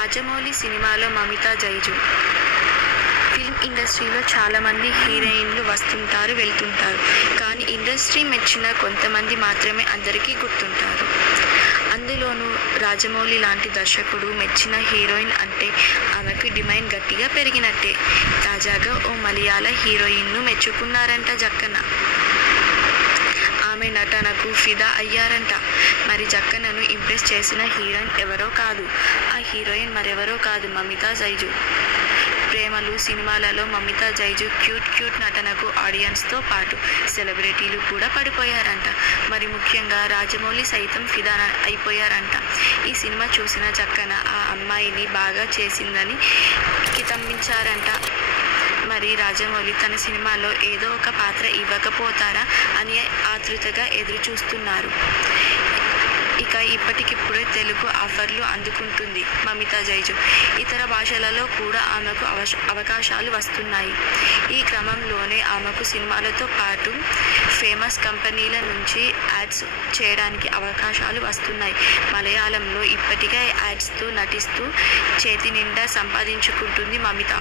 రాజమౌళి సినిమాలో మమితా జైజు. ఫిల్మ్ ఇండస్ట్రీలో చాలామంది హీరోయిన్లు వస్తుంటారు, వెళ్తుంటారు. కానీ ఇండస్ట్రీ మెచ్చిన కొంతమంది మాత్రమే అందరికీ గుర్తుంటారు. అందులోనూ రాజమౌళి లాంటి దర్శకుడు మెచ్చిన హీరోయిన్ అంటే ఆమెకు డిమాండ్ గట్టిగా పెరిగినట్టే. తాజాగా ఓ మలయాళ హీరోయిన్ను మెచ్చుకున్నారంట జక్కన. ఆమె నటనకు ఫిదా అయ్యారంట. మరి జక్కనను ఇంప్రెస్ చేసిన హీరోయిన్ ఎవరో కాదు, ఆ హీరోయిన్ మరెవరో కాదు, మమితా జైజు. ప్రేమలు సినిమాలలో మమితా జైజు క్యూట్ నటనకు ఆడియన్స్తో పాటు సెలబ్రిటీలు కూడా పడిపోయారంట. మరి ముఖ్యంగా రాజమౌళి సైతం ఫిదా అయిపోయారంట. ఈ సినిమా చూసిన జక్కన ఆ అమ్మాయిని బాగా చేసిందని కితాబిచ్చారంట. మరి రాజమౌళి తన సినిమాలో ఏదో ఒక పాత్ర ఇవ్వకపోతారా అని ఆతృతగా ఎదురు చూస్తున్నారు. ఇక ఇప్పటికిప్పుడే తెలుగు ఆఫర్లు అందుకుంటుంది మమితా జైజు. ఇతర భాషలలో కూడా ఆమెకు అవకాశాలు వస్తున్నాయి. ఈ క్రమంలోనే ఆమెకు సినిమాలతో పాటు ఫేమస్ కంపెనీల నుంచి యాడ్స్ చేయడానికి అవకాశాలు వస్తున్నాయి. మలయాళంలో ఇప్పటికే యాడ్స్తో నటిస్తూ చేతి నిండా సంపాదించుకుంటుంది మమిత.